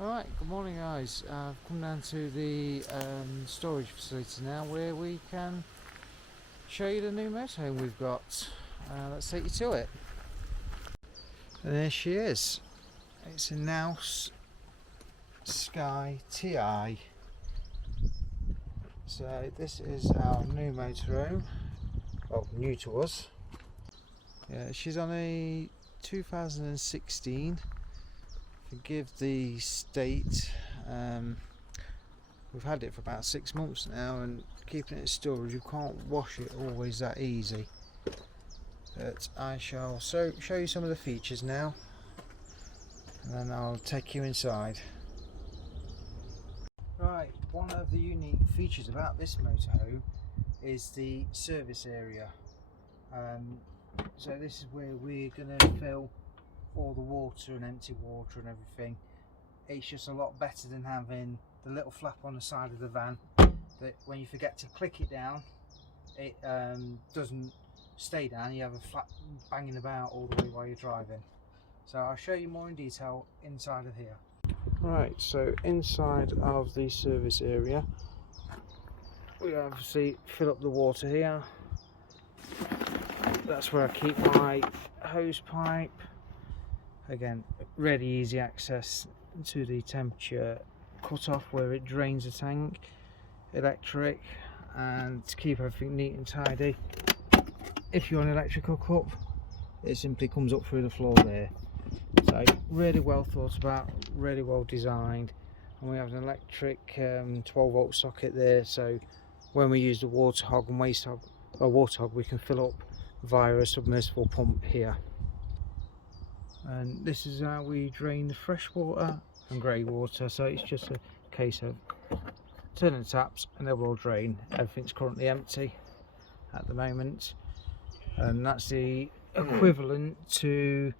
Alright, good morning guys. I've come down to the storage facility now where we can show you the new motorhome we've got. Let's take you to it. And there she is. It's a Knaus Sky TI. So this is our new motorhome. Well, new to us. Yeah, she's on a 2016. Forgive the state. We've had it for about 6 months now, and keeping it in storage, you can't wash it always that easy. But I shall show you some of the features now, and then I'll take you inside. Right, one of the unique features about this motorhome is the service area. So this is where we're going to fill all the water and empty water and everything. It's just a lot better than having the little flap on the side of the van that when you forget to click it down, it doesn't stay down. You have a flap banging about all the way while you're driving. So I'll show you more in detail inside of here. Right, so inside of the service area, we obviously fill up the water here. That's where I keep my hose pipe. Again, really easy access to the temperature cut-off where it drains the tank. Electric, and to keep everything neat and tidy, if you're on electrical cup, it simply comes up through the floor there. So really well thought about, really well designed, and we have an electric 12-volt socket there, so when we use the water hog and waste hog, we can fill up via a submersible pump here. And this is how we drain the fresh water and grey water, so it's just a case of turning the taps and they will drain. Everything's currently empty at the moment, and that's the equivalent to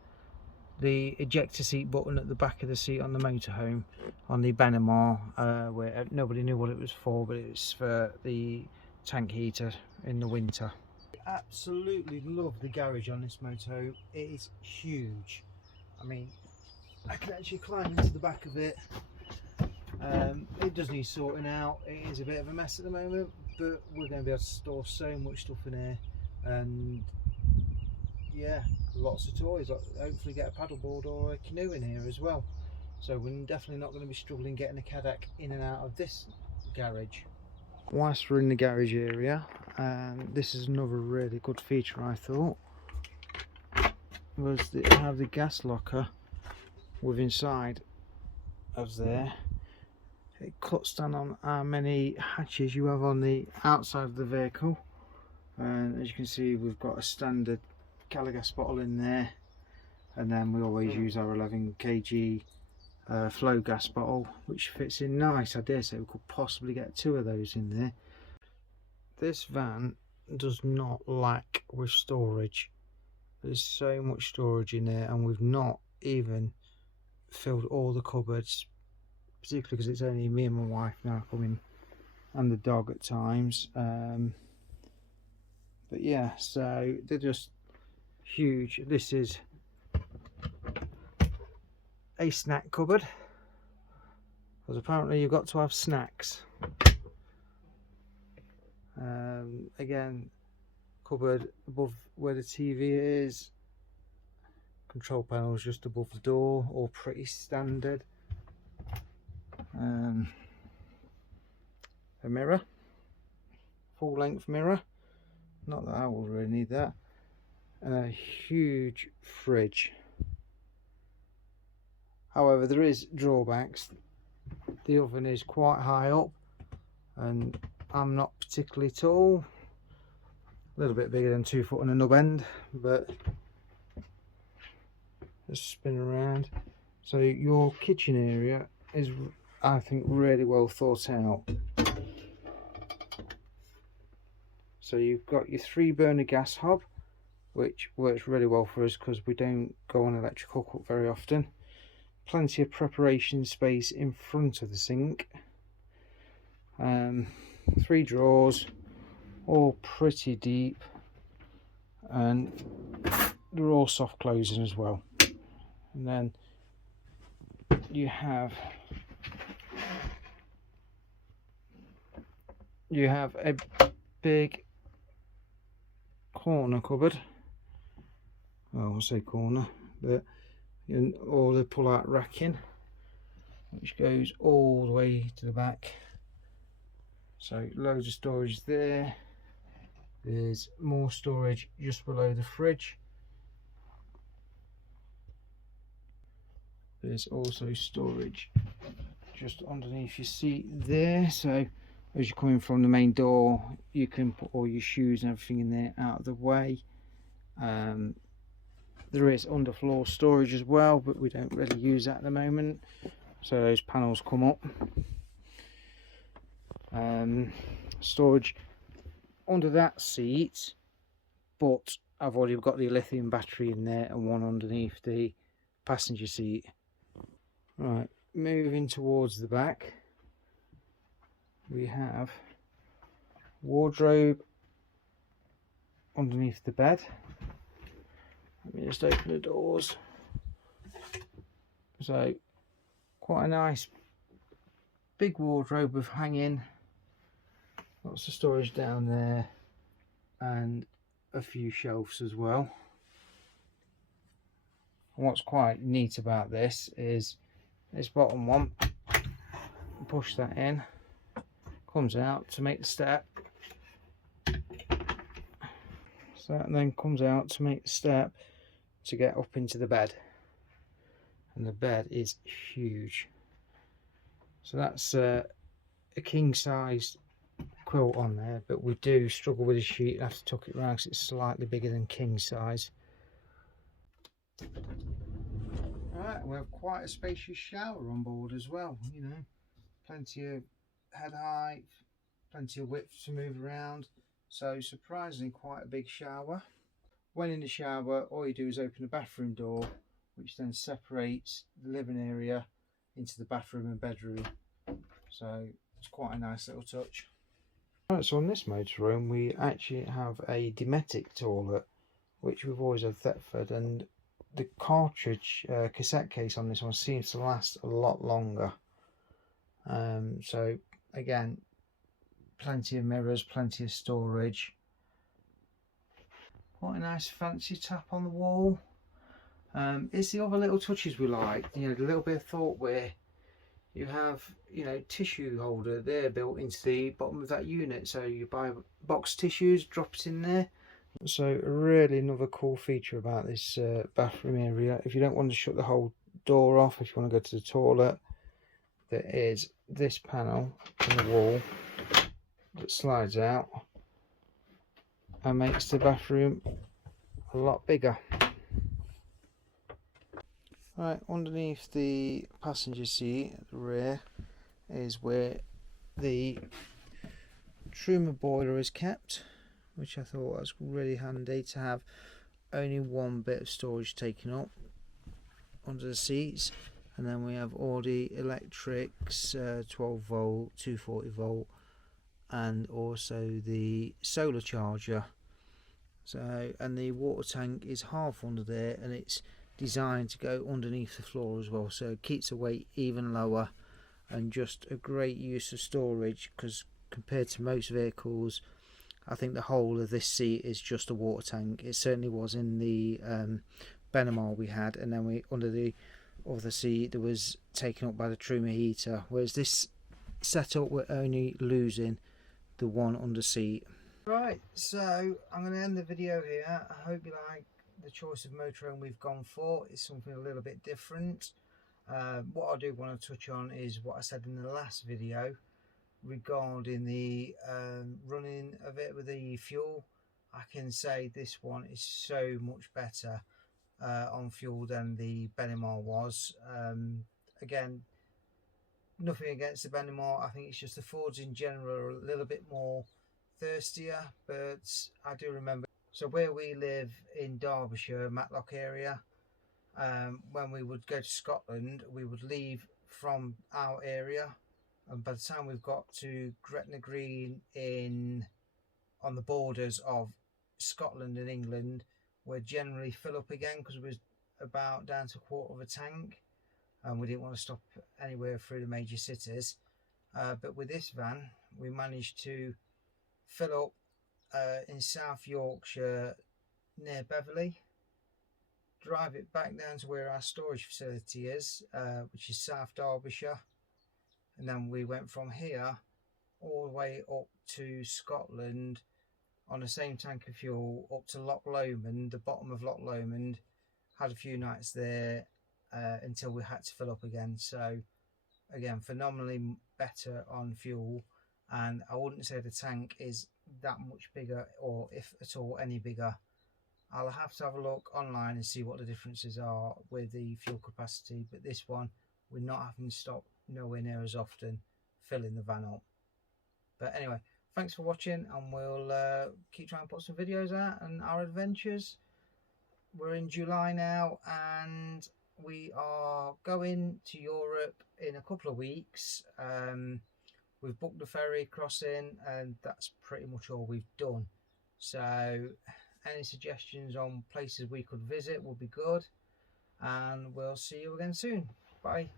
the ejector seat button at the back of the seat on the motorhome on the Benamar, where nobody knew what it was for, but it's for the tank heater in the winter. Absolutely love the garage on this motorhome. It is huge. I mean, I can actually climb into the back of it. It does need sorting out. It is a bit of a mess at the moment, but we're going to be able to store so much stuff in here, and yeah, lots of toys. Hopefully get a paddleboard or a canoe in here as well. So we're definitely not going to be struggling getting a Kadak in and out of this garage. Whilst we're in the garage area, this is another really good feature I thought, was that you have the gas locker with inside of there. It cuts down on how many hatches you have on the outside of the vehicle, and as you can see, we've got a standard gas bottle in there, and then we always use our 11 kg flow gas bottle, which fits in nice. I dare say we could possibly get 2 of those in there. This van does not lack with storage. There's so much storage in there, and we've not even filled all the cupboards, particularly because it's only me and my wife now coming, and the dog at times. But yeah, so they're just huge. This is a snack cupboard, because apparently you've got to have snacks. Again, cupboard above where the TV is, control panels just above the door, all pretty standard. A mirror, full length mirror, not that I will really need that, and a huge fridge. However, there is drawbacks. The oven is quite high up, and I'm not particularly tall, a little bit bigger than 2 foot on a nub end, but just spin around. So your kitchen area is, I think, really well thought out. So you've got your 3-burner gas hob, which works really well for us because we don't go on electrical cook very often. Plenty of preparation space in front of the sink. 3 drawers, all pretty deep, and they're all soft closing as well. And then you have you have a big corner cupboard. Well, I'll say corner, but all the pull-out racking, which goes all the way to the back. So loads of storage there. There's more storage just below the fridge. There's also storage just underneath your seat there, so as you're coming from the main door you can put all your shoes and everything in there out of the way. There is underfloor storage as well, but we don't really use that at the moment, so those panels come up. Storage under that seat, but I've already got the lithium battery in there and one underneath the passenger seat. Right, moving towards the back, we have wardrobe underneath the bed. Let me just open the doors. So quite a nice big wardrobe with hanging, lots of storage down there, and a few shelves as well. And what's quite neat about this is this bottom one, push that in, comes out to make the step, so that then comes out to make the step to get up into the bed, and the bed is huge. So that's a king size quilt on there, but we do struggle with the sheet and have to tuck it around because it's slightly bigger than king size. Right, we have quite a spacious shower on board as well, you know, plenty of head height, plenty of width to move around, so surprisingly quite a big shower. When in the shower, all you do is open the bathroom door, which then separates the living area into the bathroom and bedroom, so it's quite a nice little touch. Right, so on this motorhome we actually have a Dometic toilet, which we've always had Thetford, and the cartridge cassette case on this one seems to last a lot longer. So again, plenty of mirrors, plenty of storage, quite a nice fancy tap on the wall. It's the other little touches we like, you know, the little bit of thought where you have, you know, tissue holder there built into the bottom of that unit, so you buy box tissues, drop it in there. So really another cool feature about this bathroom area, if you don't want to shut the whole door off, if you want to go to the toilet, there is this panel on the wall that slides out and makes the bathroom a lot bigger. Right, underneath the passenger seat at the rear is where the Truma boiler is kept, which I thought was really handy to have only one bit of storage taken up under the seats. And then we have all the electrics, 12 volt, 240 volt, and also the solar charger. So, and the water tank is half under there, and it's designed to go underneath the floor as well, so it keeps the weight even lower, and just a great use of storage, because compared to most vehicles, I think the whole of this seat is just a water tank. It certainly was in the Benamar we had, and then we under the other seat that was taken up by the Truma heater, whereas this setup we're only losing the one under seat. Right, so I'm going to end the video here. I hope you like the choice of motorhome we've gone for. It's something a little bit different. What I do want to touch on is what I said in the last video regarding the running of it with the fuel. I can say this one is so much better on fuel than the Benamar was. Again, nothing against the Benamar, I think it's just the Fords in general are a little bit more thirstier, but I do remember, so where we live in Derbyshire, Matlock area, when we would go to Scotland, we would leave from our area, and by the time we've got to Gretna Green on the borders of Scotland and England, we'd generally fill up again because we was about down to a quarter of a tank, and we didn't want to stop anywhere through the major cities. But with this van, we managed to fill up in South Yorkshire near Beverley, drive it back down to where our storage facility is, which is South Derbyshire, and then we went from here all the way up to Scotland on the same tank of fuel up to Loch Lomond, the bottom of Loch Lomond. Had a few nights there until we had to fill up again. So again, phenomenally better on fuel, and I wouldn't say the tank is that much bigger, or if at all any bigger. I'll have to have a look online and see what the differences are with the fuel capacity, but this one we're not having to stop nowhere near as often filling the van up. But anyway, thanks for watching, and we'll keep trying to put some videos out and our adventures. We're in July now, and we are going to Europe in a couple of weeks. We've booked the ferry crossing, and that's pretty much all we've done. So any suggestions on places we could visit would be good, and we'll see you again soon. Bye.